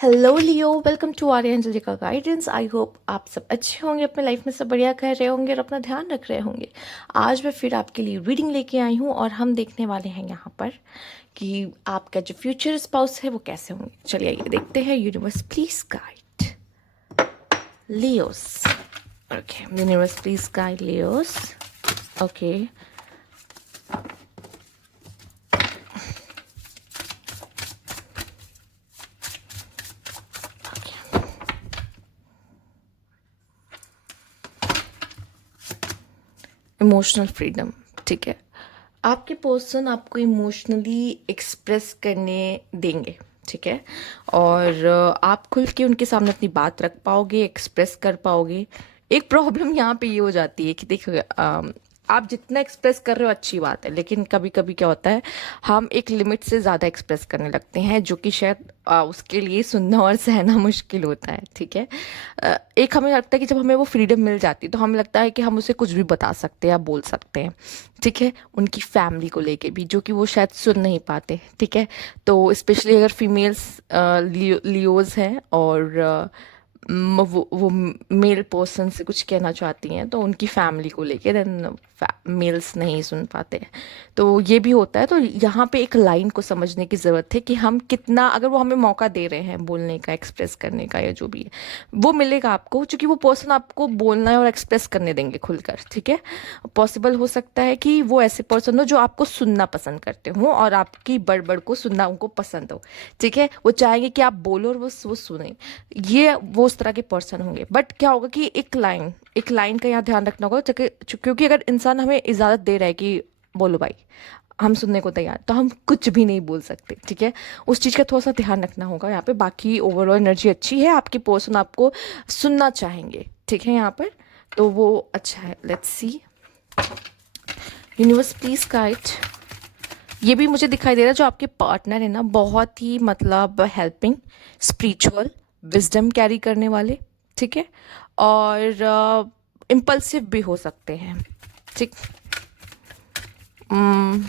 Hello Leo, welcome to Aryan का guidance. I hope आप सब अच्छे होंगे, अपने लाइफ में सब बढ़िया कर रहे होंगे और अपना ध्यान रख रहे होंगे। आज मैं फिर आपके लिए रीडिंग लेके आई हूँ और हम देखने वाले हैं यहाँ पर कि आपका जो फ्यूचर स्पाउस है वो कैसे होंगे। चलिए आइए देखते हैं। Universe please guide Leos. Okay, universe please guide Leos. Okay, emotional freedom. ठीक है, आपके पर्सन आपको इमोशनली एक्सप्रेस करने देंगे। ठीक है, और आप खुल के उनके सामने अपनी बात रख पाओगे, एक्सप्रेस कर पाओगे। एक प्रॉब्लम यहाँ पे ये हो जाती है कि देखिए, आप जितना एक्सप्रेस कर रहे हो अच्छी बात है, लेकिन कभी कभी क्या होता है, हम एक लिमिट से ज़्यादा एक्सप्रेस करने लगते हैं, जो कि शायद उसके लिए सुनना और सहना मुश्किल होता है। ठीक है, एक हमें लगता है कि जब हमें वो फ्रीडम मिल जाती है तो हमें लगता है कि हम उसे कुछ भी बता सकते हैं या बोल सकते हैं। ठीक है, उनकी फैमिली को लेके भी, जो कि वो शायद सुन नहीं पाते। ठीक है, तो स्पेशली अगर फीमेल्स लियोज हैं और वो मेल पर्सन से कुछ कहना चाहती हैं तो उनकी फैमिली को लेके देन मेल्स नहीं सुन पाते हैं। तो ये भी होता है। तो यहाँ पे एक लाइन को समझने की ज़रूरत है कि हम कितना, अगर वो हमें मौका दे रहे हैं बोलने का, एक्सप्रेस करने का, या जो भी है वो मिलेगा आपको, क्योंकि वो पर्सन आपको बोलना है और एक्सप्रेस करने देंगे खुलकर। ठीक है, पॉसिबल हो सकता है कि वो ऐसे पर्सन हो जो आपको सुनना पसंद करते हो और आपकी बड़बड़ को सुनना उनको पसंद हो। ठीक है, वो चाहेंगे कि आप बोलो और वो सुने। ये वो उस तरह के पर्सन होंगे। बट क्या होगा कि एक लाइन का यहाँ ध्यान रखना होगा, क्योंकि अगर इंसान हमें इजाज़त दे रहा है कि बोलो भाई, हम सुनने को तैयार, तो हम कुछ भी नहीं बोल सकते। ठीक है, उस चीज़ का थोड़ा सा ध्यान रखना होगा यहाँ पे। बाकी ओवरऑल एनर्जी अच्छी है, आपकी पर्सन आपको सुनना चाहेंगे। ठीक है, यहाँ पर तो वो अच्छा है। Let's see, universe please guide. ये भी मुझे दिखाई दे रहा है, जो आपके पार्टनर है ना, बहुत ही मतलब हेल्पिंग, स्पिरिचुअल, विजडम कैरी करने वाले। ठीक है, और इम्पल्सिव भी हो सकते हैं। ठीक, उम,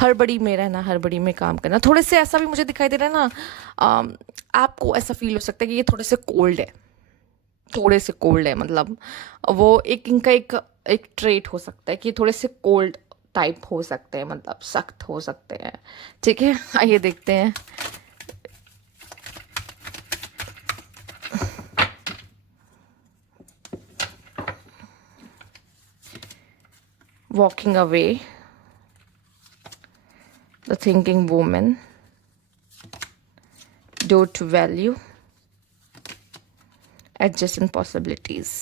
हड़बड़ी में रहना, हड़बड़ी में काम करना, थोड़े से ऐसा भी मुझे दिखाई दे रहा है ना। आपको ऐसा फील हो सकता है कि ये थोड़े से कोल्ड है, थोड़े से कोल्ड है, मतलब वो एक इनका एक ट्रेट हो सकता है कि थोड़े से कोल्ड टाइप हो सकते हैं, मतलब सख्त हो सकते हैं। ठीक है, आइए देखते हैं। Walking away, the thinking woman, don't value, adjusting possibilities.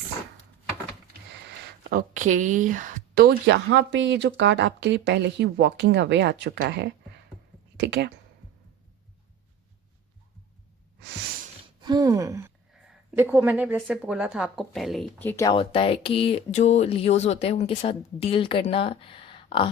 Okay, तो यहाँ पे ये जो कार्ड आपके लिए पहले ही वॉकिंग अवे आ चुका है। ठीक है, हम्म, देखो मैंने जैसे बोला था आपको पहले ही कि क्या होता है कि जो लियोज होते हैं उनके साथ डील करना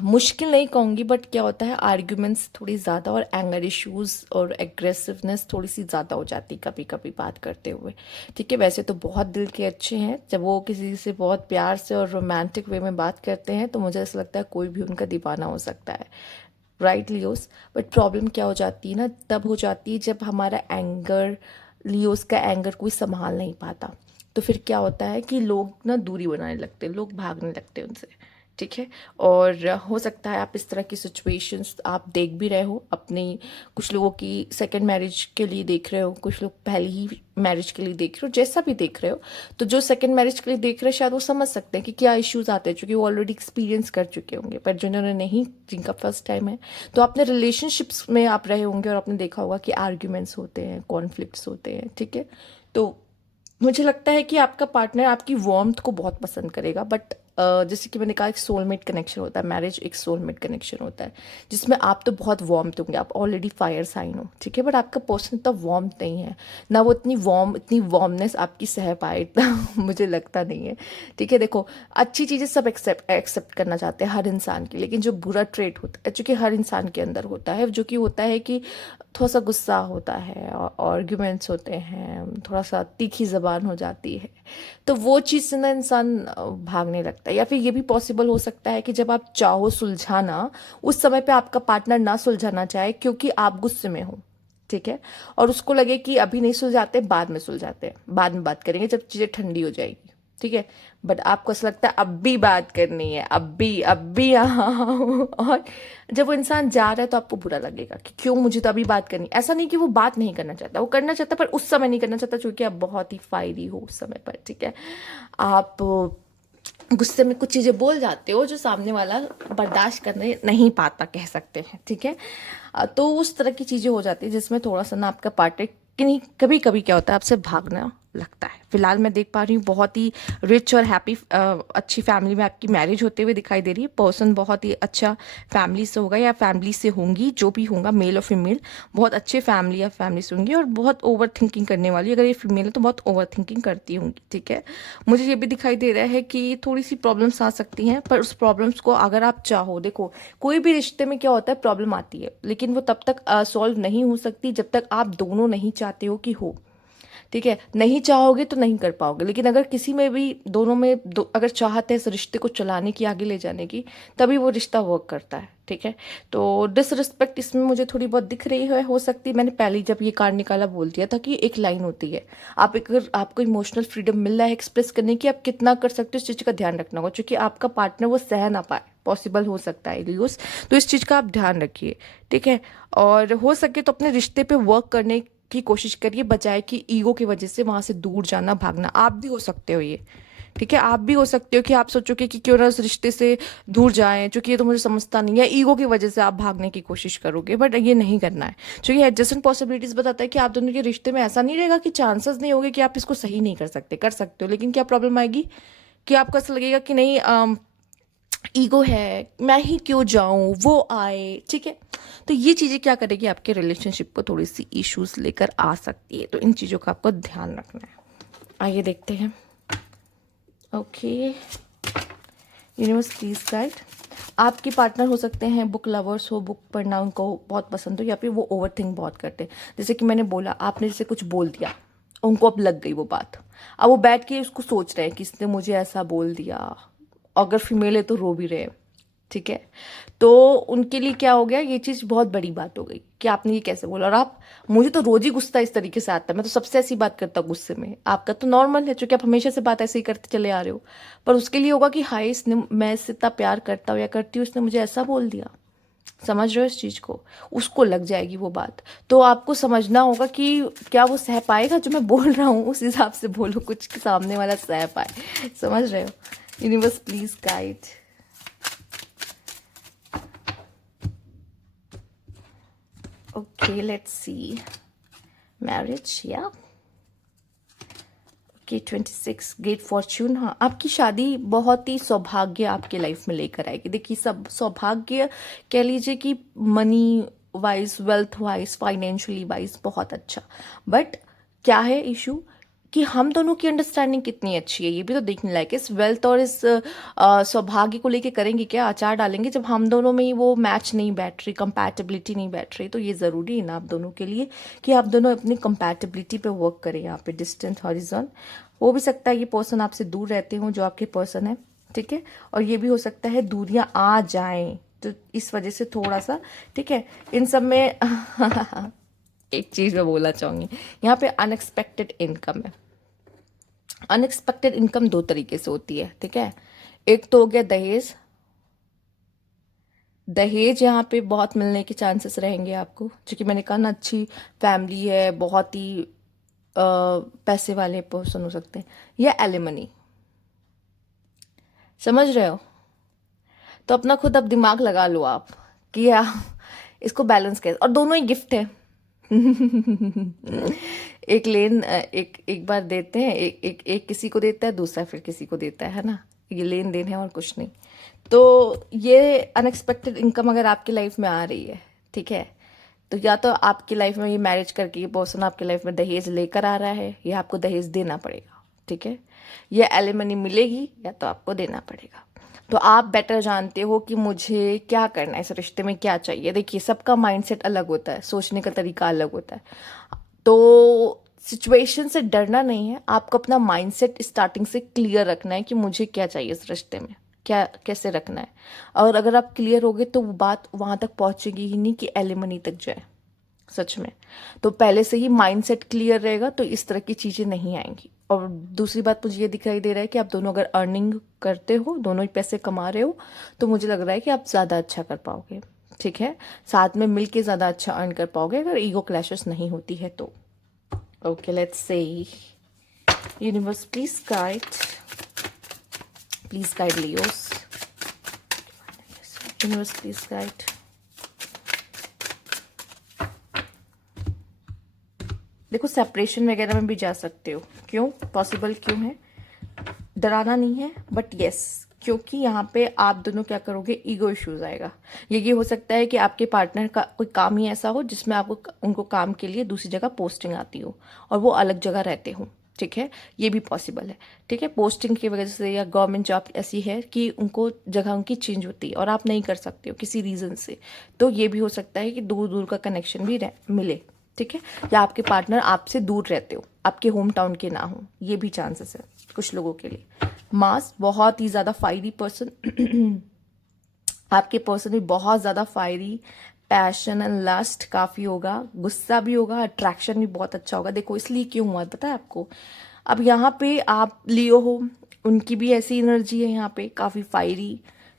मुश्किल नहीं कहूँगी, बट क्या होता है, आर्ग्यूमेंट्स थोड़ी ज़्यादा और एंगर इश्यूज और एग्रेसिवनेस थोड़ी सी ज़्यादा हो जाती है कभी कभी बात करते हुए। ठीक है, वैसे तो बहुत दिल के अच्छे हैं, जब वो किसी से बहुत प्यार से और रोमांटिक वे में बात करते हैं तो मुझे ऐसा लगता है कोई भी उनका दीवाना हो सकता है। राइट लियोस, बट प्रॉब्लम क्या हो जाती है ना, तब हो जाती है जब हमारा एंगर, लियोस का एंगर कोई संभाल नहीं पाता। तो फिर क्या होता है कि लोग ना दूरी बनाने लगते हैं, लोग भागने लगते हैं उनसे। ठीक है, और हो सकता है आप इस तरह की सिचुएशंस आप देख भी रहे हो अपनी, कुछ लोगों की सेकंड मैरिज के लिए देख रहे हो, कुछ लोग पहली ही मैरिज के लिए देख रहे हो, जैसा भी देख रहे हो। तो जो सेकंड मैरिज के लिए देख रहे हैं शायद वो समझ सकते हैं कि क्या इश्यूज आते हैं, क्योंकि वो ऑलरेडी एक्सपीरियंस कर चुके होंगे। पर जिन्होंने नहीं, जिनका फर्स्ट टाइम है, तो अपने रिलेशनशिप्स में आप रहे होंगे और आपने देखा होगा कि आर्ग्यूमेंट्स होते हैं, कॉन्फ्लिक्ट्स होते हैं। ठीक है, तो मुझे लगता है कि आपका पार्टनर आपकी वार्मथ को बहुत पसंद करेगा। बट जैसे कि मैंने कहा, एक सोलमेट कनेक्शन होता है, मैरिज एक सोलमेट कनेक्शन होता है, जिसमें आप तो बहुत वार्म होंगे, आप ऑलरेडी फायर साइन हो। ठीक है, बट आपका पर्सन इतना वार्म नहीं है ना, वो इतनी वार्मनेस आपकी सह पाए, इतना मुझे लगता नहीं है। ठीक है, देखो, अच्छी चीज़ें सब एक्सेप्ट करना चाहते हैं हर इंसान की, लेकिन जो बुरा ट्रेट होता है, चूँकि हर इंसान के अंदर होता है, जो कि होता है कि थोड़ा सा गुस्सा होता है और आर्ग्यूमेंट्स होते हैं, थोड़ा सा तीखी ज़बान हो जाती है, तो वो चीज़ से ना इंसान भागने लगता है। या फिर ये भी पॉसिबल हो सकता है कि जब आप चाहो सुलझाना, उस समय पे आपका पार्टनर ना सुलझाना चाहे क्योंकि आप गुस्से में हो। ठीक है, और उसको लगे कि अभी नहीं सुलझाते, बाद में सुलझाते हैं, बाद में बात करेंगे जब चीज़ें ठंडी हो जाएगी, ठीक है। बट आपको ऐसा लगता है अब भी बात करनी है, अब भी यहाँ आओ। और जब वो इंसान जा रहा है तो आपको बुरा लगेगा कि क्यों, मुझे तो अभी बात करनी। ऐसा नहीं कि वो बात नहीं करना चाहता, वो करना चाहता पर उस समय नहीं करना चाहता, क्योंकि आप बहुत ही फायरी हो उस समय पर, ठीक है। आप गुस्से में कुछ चीज़ें बोल जाते हो जो सामने वाला बर्दाश्त करने नहीं पाता, कह सकते हैं, ठीक है। तो उस तरह की चीज़ें हो जाती है जिसमें थोड़ा सा ना आपका पार्टनर कि नहीं, कभी कभी क्या होता है आपसे भागना लगता है। फिलहाल मैं देख पा रही हूँ बहुत ही रिच और हैप्पी अच्छी फैमिली में आपकी मैरिज होते हुए दिखाई दे रही है। पर्सन बहुत ही अच्छा फैमिली से होगा या फैमिली से होंगी, जो भी होगा मेल और फीमेल, बहुत अच्छे फैमिली या फैमिली से होंगी और बहुत ओवर थिंकिंग करने वाली। अगर ये फीमेल है तो बहुत ओवर थिंकिंग करती होंगी, ठीक है। मुझे ये भी दिखाई दे रहा है कि थोड़ी सी प्रॉब्लम्स आ सकती हैं, पर उस प्रॉब्लम्स को अगर आप चाहो, देखो कोई भी रिश्ते में क्या होता है, प्रॉब्लम आती है लेकिन वो तब तक सॉल्व नहीं हो सकती जब तक आप दोनों नहीं चाहते हो कि हो, ठीक है। नहीं चाहोगे तो नहीं कर पाओगे, लेकिन अगर किसी में भी दोनों में अगर चाहत है इस रिश्ते को चलाने की, आगे ले जाने की, तभी वो रिश्ता वर्क करता है, ठीक है। तो डिसरिस्पेक्ट इसमें मुझे थोड़ी बहुत दिख रही है, हो सकती है। मैंने पहले जब ये कार्ड निकाला बोल दिया था कि एक लाइन होती है, आप अगर आपको इमोशनल फ्रीडम मिल रहा है एक्सप्रेस करने की, आप कितना कर सकते हो इस चीज़ का ध्यान रखना होगा, क्योंकि आपका पार्टनर वो सह ना पाए, पॉसिबल हो सकता है लियोस। तो इस चीज़ का आप ध्यान रखिए, ठीक है। और हो सके तो अपने रिश्ते पे वर्क करने की कोशिश करिए, बजाय कि ईगो की वजह से वहां से दूर जाना, भागना। आप भी हो सकते हो ये, ठीक है। आप भी हो सकते हो कि आप सोचोगे कि क्यों ना उस रिश्ते से दूर जाएं, क्योंकि ये तो मुझे समझता नहीं है, ईगो की वजह से आप भागने की कोशिश करोगे, बट ये नहीं करना है। क्योंकि एडजस्टेंट पॉसिबिलिटीज बताता है कि आप दोनों के रिश्ते में ऐसा नहीं रहेगा कि चांसेस नहीं होंगे कि आप इसको सही नहीं कर सकते, कर सकते हो, लेकिन क्या प्रॉब्लम आएगी कि आपको ऐसा लगेगा कि नहीं, ईगो है, मैं ही क्यों जाऊं, वो आए, ठीक है। तो ये चीज़ें क्या करेगी, आपके रिलेशनशिप को थोड़ी सी इश्यूज लेकर आ सकती है, तो इन चीज़ों का आपको ध्यान रखना है। आइए देखते हैं। Okay, universe please guide. आपके पार्टनर हो सकते हैं बुक लवर्स हो, बुक पढ़ना उनको बहुत पसंद हो, या फिर वो ओवर थिंक बहुत करते हैं। जैसे कि मैंने बोला, आपने जैसे कुछ बोल दिया, उनको अब लग गई वो बात, अब वो बैठ के उसको सोच रहे हैं कि इसने मुझे ऐसा बोल दिया। अगर फीमेल है तो रो भी रहे हैं, ठीक है। तो उनके लिए क्या हो गया, ये चीज़ बहुत बड़ी बात हो गई कि आपने ये कैसे बोला। और आप, मुझे तो रोज ही गुस्सा इस तरीके से आता है, मैं तो सबसे ऐसी बात करता हूँ गुस्से में। आपका तो नॉर्मल है, क्योंकि आप हमेशा से बात ऐसे ही करते चले आ रहे हो, पर उसके लिए होगा कि हाय, इसने, मैं इससे इतना प्यार करता हूँ या करती हूँ, इसने मुझे ऐसा बोल दिया। समझ रहे हो इस चीज़ को, उसको लग जाएगी वो बात। तो आपको समझना होगा कि क्या वो सह पाएगा जो मैं बोल रहा हूँ, उस हिसाब से बोलो कुछ कि सामने वाला सह पाए। समझ रहे हो। Universe please guide. Okay, let's see. Marriage, yeah. Okay, 26 great Fortune. हाँ, आपकी शादी बहुत ही सौभाग्य आपके लाइफ में लेकर आएगी। देखिए, सब सौभाग्य कह लीजिए कि money wise, wealth wise, financially wise बहुत अच्छा। बट क्या है इशू कि हम दोनों की अंडरस्टैंडिंग कितनी अच्छी है, ये भी तो देखने लायक है। इस वेल्थ और इस सौभाग्य को लेके करेंगे क्या, अचार डालेंगे जब हम दोनों में ही वो मैच नहीं बैठ रही, कंपैटिबिलिटी नहीं बैठ रही। तो ये ज़रूरी है ना आप दोनों के लिए कि आप दोनों अपनी कंपैटिबिलिटी पे वर्क करें। यहाँ पे डिस्टेंट हॉरिजॉन हो भी सकता है, ये पर्सन आपसे दूर रहते हो जो आपके पर्सन है, ठीक है। और ये भी हो सकता है दूरियां आ जाएं, तो इस वजह से थोड़ा सा, ठीक है, इन सब में एक चीज़ मैं बोलना चाहूँगी, यहाँ पे अनएक्सपेक्टेड इनकम है। अनएक्सपेक्टेड इनकम दो तरीके से होती है, ठीक है। एक तो हो गया दहेज। दहेज यहाँ पे बहुत मिलने के चांसेस रहेंगे आपको, क्योंकि मैंने कहा ना, अच्छी फैमिली है, बहुत ही पैसे वाले पर्सन हो सकते हैं। या एलिमनी, समझ रहे हो। तो अपना खुद अब दिमाग लगा लो आप कि इसको बैलेंस कैसे, और दोनों ही गिफ्ट है। एक लेन, एक एक बार देते हैं, एक किसी को देता है, दूसरा फिर किसी को देता है ना। ये लेन देन है और कुछ नहीं। तो ये अनएक्सपेक्टेड इनकम अगर आपकी लाइफ में आ रही है, ठीक है, तो या तो आपकी लाइफ में ये मैरिज करके ये पर्सन आपकी लाइफ में दहेज लेकर आ रहा है, या आपको दहेज देना पड़ेगा, ठीक है। ये एलिमनी मिलेगी या तो आपको देना पड़ेगा। तो आप बेटर जानते हो कि मुझे क्या करना है, इस रिश्ते में क्या चाहिए। देखिए, सबका माइंडसेट अलग होता है, सोचने का तरीका अलग होता है। तो सिचुएशन से डरना नहीं है, आपको अपना माइंडसेट स्टार्टिंग से क्लियर रखना है कि मुझे क्या चाहिए इस रिश्ते में, क्या कैसे रखना है। और अगर आप क्लियर होगे तो वो बात वहां तक पहुंचेगी ही नहीं कि एलिमनी तक जाए। सच में। तो पहले से ही माइंडसेट क्लियर रहेगा तो इस तरह की चीज़ें नहीं आएंगी। और दूसरी बात मुझे ये दिखाई दे रहा है कि आप दोनों अगर अर्निंग करते हो, दोनों ही पैसे कमा रहे हो, तो मुझे लग रहा है कि आप ज़्यादा अच्छा कर पाओगे। ठीक है, साथ में मिल के ज़्यादा अच्छा अर्न कर पाओगे अगर ईगो क्लैशेस नहीं होती है तो। Okay, let's say universe please guide Leos, universe please guide. देखो, सेपरेशन वगैरह में भी जा सकते हो। क्यों पॉसिबल क्यों है? डराना नहीं है, बट यस, क्योंकि यहाँ पे आप दोनों क्या करोगे, ईगो इश्यूज आएगा। ये हो सकता है कि आपके पार्टनर का कोई काम ही ऐसा हो जिसमें आपको उनको काम के लिए दूसरी जगह पोस्टिंग आती हो और वो अलग जगह रहते हो। ठीक है, ये भी पॉसिबल है। ठीक है, पोस्टिंग की वजह से या गवर्नमेंट जॉब ऐसी है कि उनको जगह उनकी चेंज होती है और आप नहीं कर सकते हो किसी रीज़न से। तो ये भी हो सकता है कि दूर दूर का कनेक्शन भी मिले। ठीक है, या आपके पार्टनर आपसे दूर रहते हो, आपके होम टाउन के ना हो, ये भी चांसेस है कुछ लोगों के लिए। मास बहुत ही ज़्यादा फायरी पर्सन आपके पर्सन भी बहुत ज़्यादा फायरी, पैशन एंड लस्ट काफ़ी होगा, गुस्सा भी होगा, अट्रैक्शन भी बहुत अच्छा होगा। देखो इसलिए क्यों हुआ पता है आपको? अब यहाँ पे आप लियो हो, उनकी भी ऐसी एनर्जी है यहाँ पे, काफ़ी फायरी।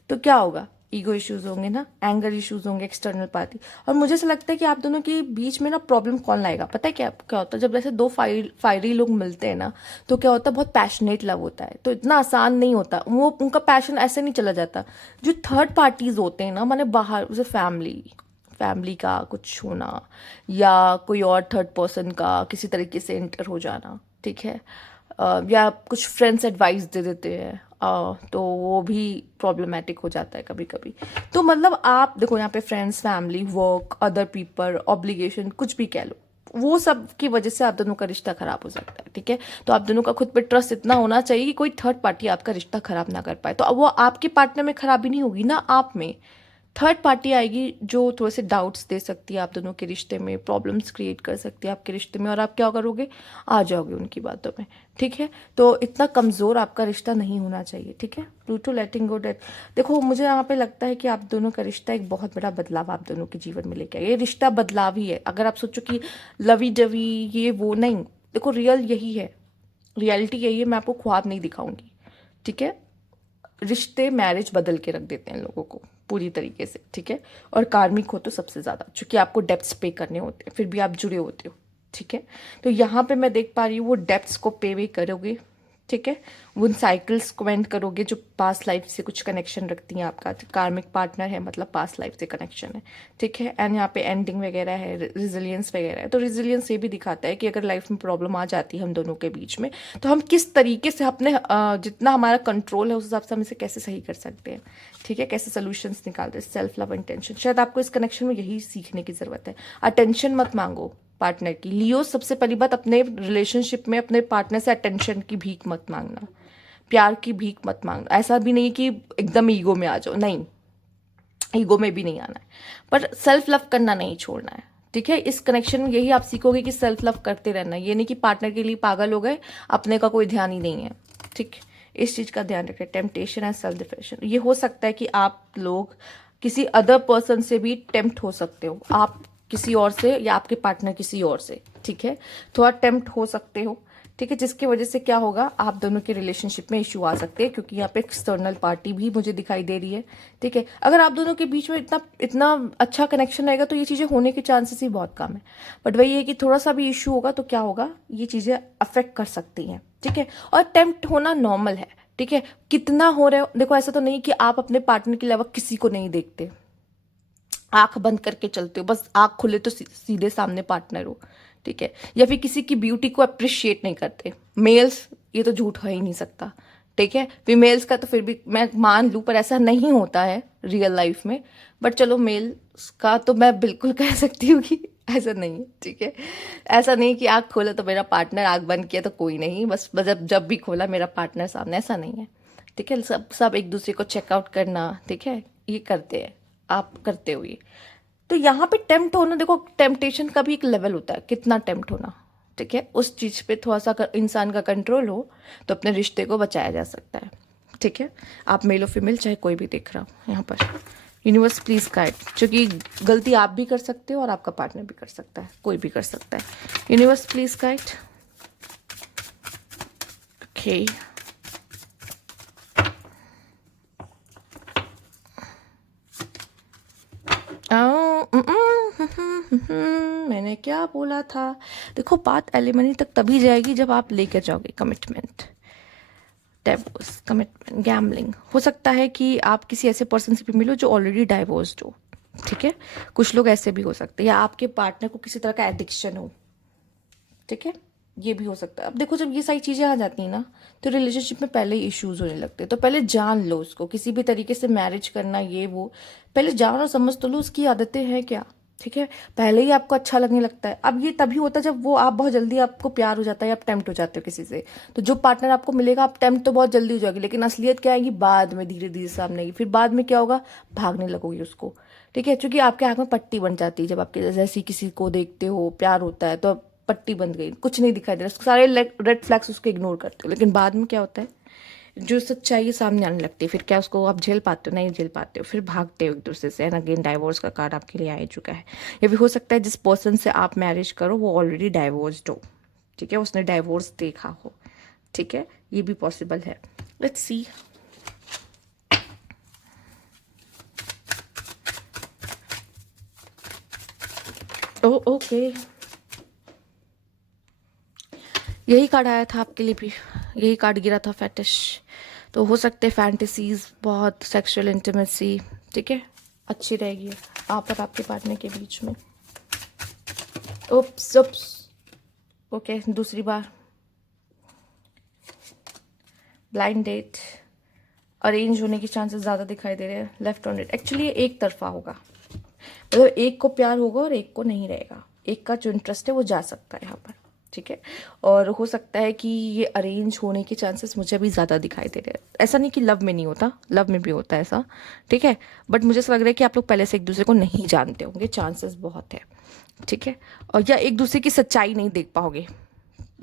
तो क्या होगा, ईगो इश्यूज होंगे ना, एंगर इश्यूज होंगे, एक्सटर्नल पार्टी। और मुझे ऐसा लगता है कि आप दोनों के बीच में ना प्रॉब्लम कौन लाएगा पता है क्या क्या होता है? जब ऐसे दो फायरी लोग मिलते हैं ना, तो क्या होता है, बहुत पैशनेट लव होता है, तो इतना आसान नहीं होता, वो उनका पैशन ऐसे नहीं चला जाता। जो थर्ड पार्टीज होते हैं ना, माने बाहर जैसे फैमिली का कुछ होना या कोई और थर्ड पर्सन का किसी तरीके से एंटर हो जाना। ठीक है, या कुछ फ्रेंड्स एडवाइस दे देते हैं, तो वो भी प्रॉब्लमेटिक हो जाता है कभी कभी। तो मतलब आप देखो यहाँ पे friends, family, work, other people, obligation, कुछ भी कह लो, वो सब की वजह से आप दोनों का रिश्ता खराब हो सकता है। ठीक है, तो आप दोनों का खुद पे ट्रस्ट इतना होना चाहिए कि कोई थर्ड पार्टी आपका रिश्ता खराब ना कर पाए। तो अब वो आपके पार्टनर में खराबी नहीं होगी ना, आप में थर्ड पार्टी आएगी जो थोड़े से डाउट्स दे सकती है आप दोनों के रिश्ते में, प्रॉब्लम्स क्रिएट कर सकती है आपके रिश्ते में, और आप क्या करोगे, आ जाओगे उनकी बातों में। ठीक है, तो इतना कमज़ोर आपका रिश्ता नहीं होना चाहिए। ठीक है, प्लूटो लेटिंग गो डेथ। देखो मुझे यहाँ पे लगता है कि आप दोनों का रिश्ता एक बहुत बड़ा बदलाव आप दोनों के जीवन में लेके आए। ये रिश्ता बदलाव ही है। अगर आप सोचो कि लवी डवी ये वो, नहीं, देखो रियल यही है, रियलिटी यही है, मैं आपको ख्वाब नहीं दिखाऊंगी। ठीक है, रिश्ते मैरिज बदल के रख देते हैं लोगों को पूरी तरीके से। ठीक है, और कार्मिक हो तो सबसे ज़्यादा, क्योंकि आपको डेप्स पे करने होते हैं, फिर भी आप जुड़े होते हो। ठीक है, तो यहाँ पे मैं देख पा रही हूँ वो डेप्स को पे वे करोगे। ठीक है, उन साइकिल्स को एंड करोगे जो पास्ट लाइफ से कुछ कनेक्शन रखती हैं। आपका कार्मिक पार्टनर है, मतलब पास्ट लाइफ से कनेक्शन है। ठीक है, एंड यहाँ पे एंडिंग वगैरह है, रिजिलियंस वगैरह है। तो रिजिलियंस ये भी दिखाता है कि अगर लाइफ में प्रॉब्लम आ जाती है हम दोनों के बीच में, तो हम किस तरीके से अपने जितना हमारा कंट्रोल है उस हिसाब से हम इसे कैसे सही कर सकते हैं। ठीक है, कैसे सोल्यूशंस निकालते हैं, सेल्फ लव अटेंशन। शायद आपको इस कनेक्शन में यही सीखने की ज़रूरत है। अटेंशन मत मांगो पार्टनर की। लियो, सबसे पहली बात, अपने रिलेशनशिप में अपने पार्टनर से अटेंशन की भीख मत मांगना, प्यार की भीख मत मांगना। ऐसा भी नहीं कि एकदम ईगो में आ जाओ, नहीं, ईगो में भी नहीं आना है, पर सेल्फ लव करना नहीं छोड़ना है। ठीक है, इस कनेक्शन में यही आप सीखोगे कि सेल्फ लव करते रहना। ये नहीं कि पार्टनर के लिए पागल हो गए, अपने का कोई ध्यान ही नहीं है। ठीक, इस चीज़ का ध्यान रखें। टेम्पटेशन एंड सेल्फ डिप्रेशन, ये हो सकता है कि आप लोग किसी अदर पर्सन से भी टेम्प्ट हो सकते हो, आप किसी और से या आपके पार्टनर किसी और से। ठीक है, थोड़ा टेम्प्ट हो सकते हो। ठीक है, जिसकी वजह से क्या होगा, आप दोनों के रिलेशनशिप में इशू आ सकते हैं, क्योंकि यहाँ पे एक्सटर्नल पार्टी भी मुझे दिखाई दे रही है। ठीक है, अगर आप दोनों के बीच में इतना इतना अच्छा कनेक्शन रहेगा तो ये चीज़ें होने के चांसेस ही बहुत कम है। बट वही है कि थोड़ा सा भी इशू होगा तो क्या होगा, ये चीज़ें अफेक्ट कर सकती हैं। ठीक है, और टेम्प्ट होना नॉर्मल है। ठीक है, कितना हो रहे हो, देखो ऐसा तो नहीं कि आप अपने पार्टनर के अलावा किसी को नहीं देखते, आंख बंद करके चलते हो, बस आंख खुले तो सीधे सामने पार्टनर हो। ठीक है, या फिर किसी की ब्यूटी को अप्रिशिएट नहीं करते मेल्स, ये तो झूठ हो ही नहीं सकता। ठीक है, फीमेल्स का तो फिर भी मैं मान लूँ, पर ऐसा नहीं होता है रियल लाइफ में। बट चलो, मेल्स का तो मैं बिल्कुल कह सकती हूँ कि ऐसा नहीं है। ठीक है, ऐसा नहीं कि आँख खोला तो मेरा पार्टनर, आँख बंद किया तो कोई नहीं, बस जब भी खोला मेरा पार्टनर सामने, ऐसा नहीं है। ठीक है, सब एक दूसरे को चेकआउट करना, ठीक है, ये करते हैं, आप करते हो ये। तो यहाँ पे टेम्प्ट होना, देखो टेम्पटेशन का भी एक लेवल होता है, कितना टेम्प्ट होना। ठीक है, उस चीज़ पे थोड़ा सा इंसान का कंट्रोल हो तो अपने रिश्ते को बचाया जा सकता है। ठीक है, आप मेल और फीमेल चाहे कोई भी देख रहा हो यहाँ पर। यूनिवर्स प्लीज गाइड, क्योंकि गलती आप भी कर सकते हो और आपका पार्टनर भी कर सकता है, कोई भी कर सकता है। Universe please guide. ओके, मैंने क्या बोला था? देखो, बात एलिमनी तक तभी जाएगी जब आप लेकर जाओगे कमिटमेंट। Divorce, commitment, gambling. हो सकता है कि आप किसी ऐसे पर्सन से भी मिलो जो ऑलरेडी डाइवोर्स्ड हो, ठीक है? कुछ लोग ऐसे भी हो सकते हैं, या आपके पार्टनर को किसी तरह का एडिक्शन हो, ठीक है? ये भी हो सकता है। अब देखो, जब ये सारी चीज़ें आ जाती हैं ना, तो रिलेशनशिप में पहले ही इश्यूज होने लगते हैं। तो पहले जान लो उसको, किसी भी तरीके से मैरिज करना ये वो, पहले जान और समझ तो लो उसकी आदतें हैं क्या, ठीक है? पहले ही आपको अच्छा लगने लगता है। अब ये तभी होता है जब वो आप बहुत जल्दी, आपको प्यार हो जाता है, आप टेम्प्ट हो जाते हो किसी से। तो जो पार्टनर आपको मिलेगा, आप टेम्प्ट तो बहुत जल्दी हो जाएगी, लेकिन असलियत क्या आएगी बाद में, धीरे धीरे सामने आएगी। फिर बाद में क्या होगा? भागने लगोगी उसको, ठीक है? क्योंकि आपके आँख में पट्टी बन जाती है जब आपके जैसे किसी को देखते हो, प्यार होता है, तो पट्टी बंद गई, कुछ नहीं दिखाई दे रहा, सारे रेड फ्लैग्स उसको इग्नोर करते हो। लेकिन बाद में क्या होता है? जो सच्चाई सामने आने लगती है, फिर क्या उसको आप झेल पाते हो? नहीं झेल पाते हो, फिर भागते हो एक दूसरे से। एंड अगेन डाइवोर्स का कार्ड आपके लिए आ ही चुका है। या फिर हो सकता है जिस पर्सन से आप मैरिज करो वो ऑलरेडी डाइवोर्स्ड हो, ठीक है? उसने डाइवोर्स देखा हो, ठीक है? ये भी पॉसिबल है। Let's see. ओ ओके, यही कार्ड आया था आपके लिए भी, यही कार्ड गिरा था, फैटिश। तो हो सकते हैं फैंटेसीज, बहुत सेक्सुअल इंटीमेसी, ठीक है, अच्छी रहेगी आप और आपके पार्टनर के बीच में। उप्स उप्स, ओके, दूसरी बार ब्लाइंड डेट, अरेंज होने के चांसेस ज़्यादा दिखाई दे रहे हैं। लेफ्ट ऑन डेट, एक्चुअली ये एक तरफा होगा, मतलब एक को प्यार होगा और एक को नहीं रहेगा। एक का जो इंटरेस्ट है वो जा सकता है यहाँ पर, ठीक है? और हो सकता है कि ये अरेंज होने के चांसेस मुझे भी ज़्यादा दिखाई दे रहे हैं। ऐसा नहीं कि लव में नहीं होता, लव में भी होता है ऐसा, ठीक है? बट मुझे ऐसा लग रहा है कि आप लोग पहले से एक दूसरे को नहीं जानते होंगे, चांसेस बहुत है, ठीक है? और या एक दूसरे की सच्चाई नहीं देख पाओगे,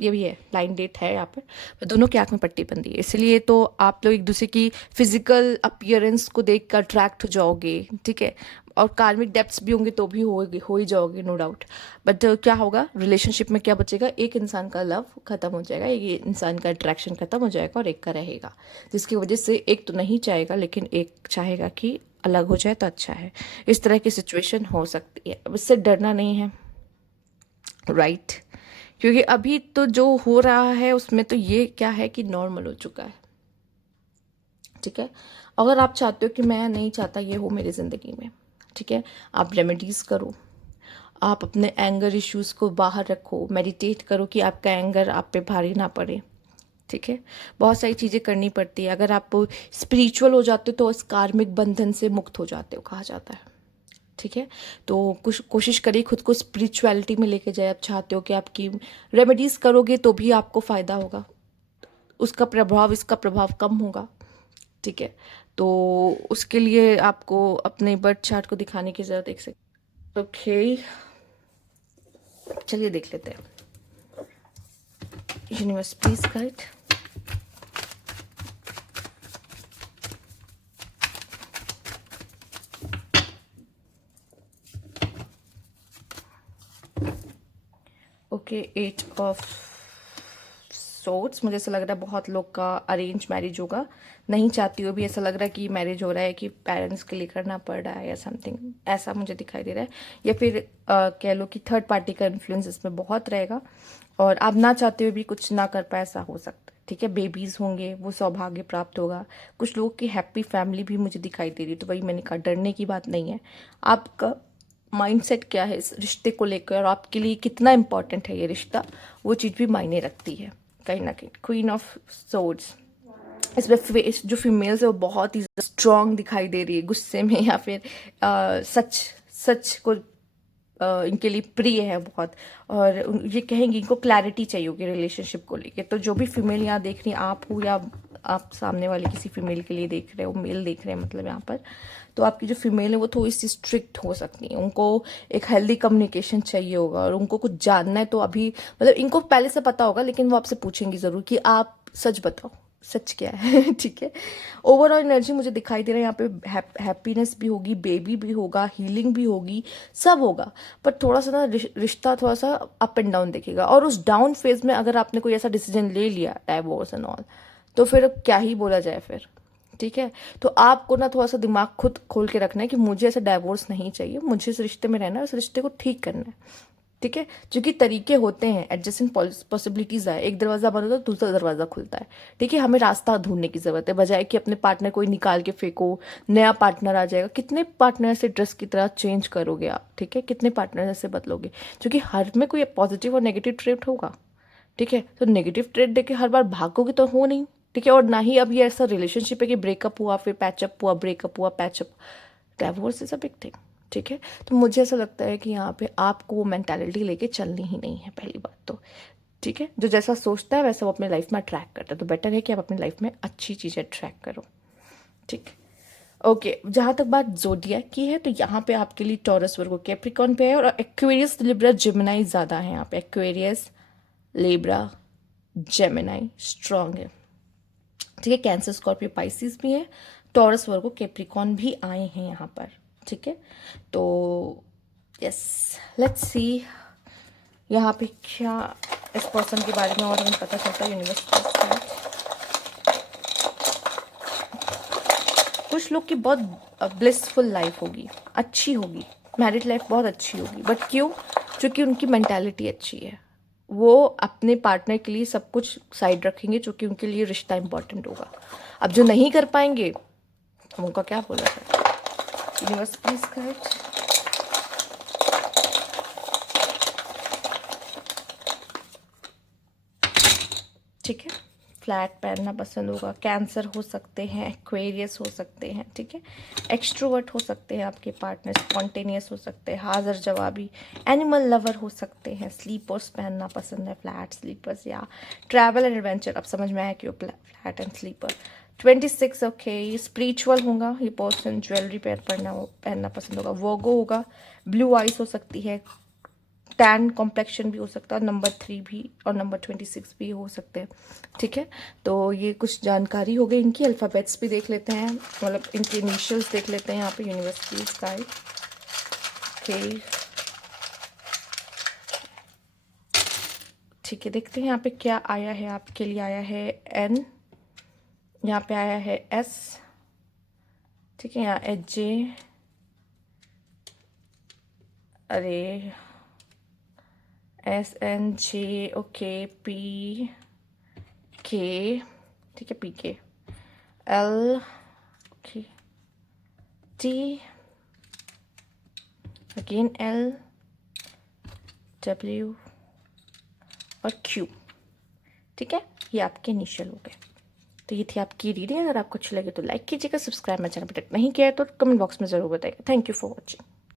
ये भी है। लाइन डेट है यहाँ पर दोनों की आंख में पट्टी बंदी है, इसलिए तो आप लोग एक दूसरे की फिजिकल अपीयरेंस को देख कर अट्रैक्ट हो जाओगे, ठीक है? और कार्मिक डेप्थ्स भी होंगे तो भी हो ही जाओगे, नो डाउट। बट क्या होगा रिलेशनशिप में? क्या बचेगा? एक इंसान का लव खत्म हो जाएगा, एक इंसान का अट्रैक्शन खत्म हो जाएगा और एक का रहेगा, जिसकी वजह से एक तो नहीं चाहेगा, लेकिन एक चाहेगा कि अलग हो जाए तो अच्छा है। इस तरह की सिचुएशन हो सकती है। अब इससे डरना नहीं है, राइट? क्योंकि अभी तो जो हो रहा है उसमें तो ये क्या है कि नॉर्मल हो चुका है, ठीक है? अगर आप चाहते हो कि मैं नहीं चाहता ये हो मेरी ज़िंदगी में, ठीक है, आप रेमेडीज़ करो, आप अपने एंगर इश्यूज़ को बाहर रखो, मेडिटेट करो कि आपका एंगर आप पे भारी ना पड़े, ठीक है? बहुत सारी चीज़ें करनी पड़ती है। अगर आप स्पिरिचुअल हो जाते हो तो उस कार्मिक बंधन से मुक्त हो जाते हो, कहा जाता है, ठीक है? तो कुछ कोशिश करिए खुद को स्पिरिचुअलिटी में लेके जाए। आप चाहते हो कि आपकी रेमेडीज करोगे तो भी आपको फ़ायदा होगा, उसका प्रभाव, इसका प्रभाव कम होगा, ठीक है? तो उसके लिए आपको अपने बर्थ चार्ट को दिखाने की ज़रूरत है, एक सेकंड। ओके, चलिए देख लेते हैं। Universe please guide. Okay, 8 of sorts. मुझे ऐसा लग रहा है बहुत लोग का अरेंज मैरिज होगा, नहीं चाहती हो भी, ऐसा लग रहा है कि मैरिज हो रहा है कि पेरेंट्स के लिए करना पड़ रहा है या समथिंग, ऐसा मुझे दिखाई दे रहा है। या फिर कह लो कि थर्ड पार्टी का इन्फ्लुएंस इसमें बहुत रहेगा और आप ना चाहते हुए भी कुछ ना कर पाए, ऐसा हो सकता है, ठीक है? बेबीज़ होंगे, वो सौभाग्य प्राप्त होगा। कुछ लोगों की हैप्पी फैमिली भी मुझे दिखाई दे रही है। तो वही मैंने कहा, डरने की बात नहीं है। आपका माइंडसेट क्या है इस रिश्ते को लेकर और आपके लिए कितना इम्पोर्टेंट है ये रिश्ता, वो चीज़ भी मायने रखती है कहीं ना कहीं। क्वीन ऑफ सोर्ड्स, इसमें फेस जो फीमेल्स है वो बहुत ही स्ट्रॉन्ग दिखाई दे रही है, गुस्से में या फिर सच सच को इनके लिए प्रिय है बहुत। और ये कहेंगी इनको क्लैरिटी चाहिए होगी रिलेशनशिप को लेके। तो जो भी फीमेल यहाँ देख रही है, आप हो या आप सामने वाले किसी फीमेल के लिए देख रहे हो, मेल देख रहे हैं मतलब यहाँ पर, तो आपकी जो फीमेल है वो थोड़ी सी स्ट्रिक्ट हो सकती है। उनको एक हेल्दी कम्युनिकेशन चाहिए होगा और उनको कुछ जानना है। तो अभी मतलब इनको पहले से पता होगा, लेकिन वो आपसे पूछेंगी ज़रूर कि आप सच बताओ, सच क्या है ठीक है। ओवरऑल एनर्जी मुझे दिखाई दे रहा है यहाँ पे हैप्पीनेस भी होगी, बेबी भी होगा, हीलिंग भी होगी, सब होगा। पर थोड़ा सा ना रिश्ता थोड़ा सा अप एंड डाउन दिखेगा। और उस डाउन फेज में अगर आपने कोई ऐसा डिसीजन ले लिया डाइवोर्स एंड ऑल, तो फिर क्या ही बोला जाए फिर। ठीक है, तो आपको ना थोड़ा सा दिमाग खुद खोल के रखना है कि मुझे ऐसा डाइवोर्स नहीं चाहिए, मुझे इस रिश्ते में रहना है, इस रिश्ते को ठीक करना है। ठीक है, जो कि तरीके होते हैं, एडजस्टिंग पॉसिबिलिटीज है, एक दरवाजा बंद होता है दूसरा दरवाजा खुलता है। ठीक है, हमें रास्ता ढूंढने की जरूरत है, बजाय कि अपने पार्टनर को ही निकाल के फेंको, नया पार्टनर आ जाएगा। कितने पार्टनर से ड्रेस की तरह चेंज करोगे आप? ठीक है, कितने पार्टनर से बदलोगे? क्योंकि हर में कोई पॉजिटिव और नेगेटिव ट्रेट होगा। ठीक है, तो नेगेटिव ट्रेट देके हर बार भागोगे तो हो नहीं। ठीक है, और ना ही अब ये ऐसा रिलेशनशिप है कि ब्रेकअप हुआ फिर पैचअप हुआ, ब्रेकअप हुआ patch up. Divorce is a big thing. ठीक है, तो मुझे ऐसा लगता है कि यहाँ पे आपको वो मेंटालिटी लेके चलनी ही नहीं है, पहली बात तो। ठीक है, जो जैसा सोचता है वैसा वो अपने लाइफ में अट्रैक्ट करता है, तो बेटर है कि आप अपनी लाइफ में अच्छी चीज़ें अट्रैक्ट करो। ठीक, ओके। जहाँ तक बात जोडिया की है, तो यहाँ पे आपके लिए टॉरस, वर्गो, कैप्रिकॉर्न पे है, और एक्वेरियस, लिब्रा, जेमिनाई ज़्यादा है यहाँ पे। एक्वेरियस, लिब्रा, जेमिनाई स्ट्रांग है। ठीक है, कैंसर, स्कॉर्पियो, पाइसिस भी है, टॉरस, वर्गो, कैप्रिकॉर्न भी आए हैं यहाँ पर। ठीक है, तो यस, लेट्स सी यहाँ पे क्या इस पर्सन के बारे में और हमें पता चलता है। यूनिवर्स का कुछ लोग की बहुत ब्लिसफुल लाइफ होगी, अच्छी होगी, मैरिड लाइफ बहुत अच्छी होगी। बट क्यों? क्योंकि उनकी मेंटालिटी अच्छी है। वो अपने पार्टनर के लिए सब कुछ साइड रखेंगे, क्योंकि उनके लिए रिश्ता इंपॉर्टेंट होगा। अब जो नहीं कर पाएंगे, हम उनका क्या बोला जाए। Universe please guide. ठीक है, फ्लैट पहनना पसंद होगा, कैंसर हो सकते हैं, एक्वेरियस हो सकते हैं। ठीक है, एक्सट्रोवर्ट हो सकते हैं आपके पार्टनर, स्पॉन्टेनियस हो सकते हैं, हाजिर जवाबी, एनिमल लवर हो सकते हैं, स्लीपर्स पहनना पसंद है, फ्लैट स्लीपर्स या ट्रैवल एंड एडवेंचर। अब समझ में आया क्यों flat and slipper. 26, okay. Spiritual होगा ये पर्सन, ज्वेलरी पहनना पसंद होगा, वर्गो होगा, ब्लू आइज हो सकती है, टैन कॉम्प्लेक्शन भी हो सकता है, नंबर 3 भी और नंबर 26 भी हो सकते हैं। ठीक है, तो ये कुछ जानकारी हो गई इनकी। अल्फ़ाबेट्स भी देख लेते हैं, मतलब इनके इनिशियल्स देख लेते हैं यहाँ पे। University guide, okay. ठीक है, देखते हैं यहाँ पे क्या आया है आपके लिए। आया है एन, यहाँ पे आया है एस। ठीक है, यहाँ एच जे, अरे S N J, okay, P K, ठीक है, P K, L, okay, T, again L, W और क्यू। ठीक है, ये आपके इनिशियल हो गए। तो ये थी आपकी रीडिंग। अगर आपको अच्छी लगे तो लाइक कीजिएगा, सब्सक्राइब मेरे चैनल पर नहीं किया है तो कमेंट बॉक्स में ज़रूर बताइएगा। Thank you for watching.